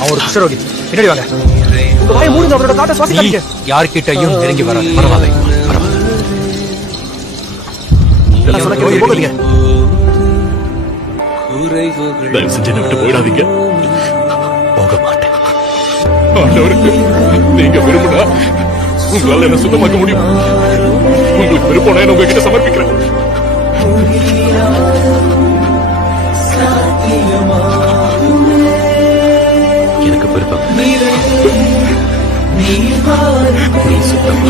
அவன் ஒரு குஷ்டரோகி. பின்னாடி வாங்க. உங்க வாயை மூடுங்க, அவரோட காட்ட சுவாசிக்காதீங்க. யார்கிட்டயும் நெருங்கி வராது. பரவாயில்லை, பரவாயில்ல. நான் சொன்ன கேள்வி போகாதீங்க. தயவு செஞ்சு என்னை விட்டு போயிடாதீங்க. போக மாட்டேன். ஆண்டவருக்கு நீங்க விரும்பினா உங்களால என்ன சுத்தமாக்க முடியும். உங்களுக்கு விருப்பம் நான் உங்ககிட்ட சமர்ப்பிக்கிறேன். எனக்கு விருப்பம். நீ சுத்தம்.